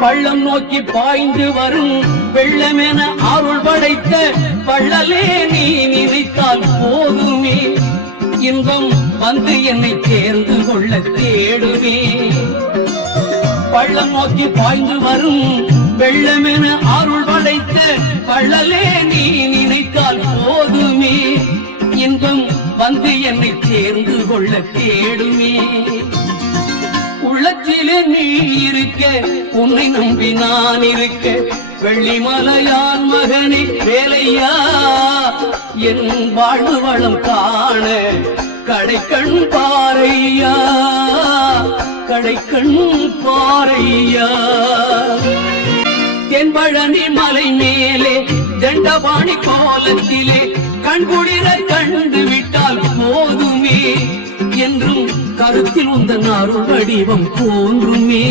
பள்ளம் நோக்கி பாய்ந்து வரும் வெள்ளமென அருள் படைத்த பள்ளலே நீ நினைத்தால் போதுமே, இன்பம் வந்து என்னை சேர்ந்து கொள்ள தேடுமே. பள்ளம் நோக்கி பாய்ந்து வரும் வெள்ளமென அருள் படைத்த பள்ளலே நீ நினைத்தால் போதுமே, இன்பம் வந்து என்னை சேர்ந்து கொள்ள தேடுமே. உள்ளத்திலே நீ இருக்க, உன்னை நம்பி நான் இருக்க, வெள்ளிமலையான் மகனே வேலையா, என் வாழ்வு வளம் காண கடைக்கண் பாறையா, கடைக்கண் பாறையா. தென்பழனி மலை மேலே தண்டபாணி கோலத்திலே கண்குளிர கண்டு விட்டால் போதுமே, என்றும் கருத்தில் உந்தன் அருள் வடிவம் தோன்றுமே.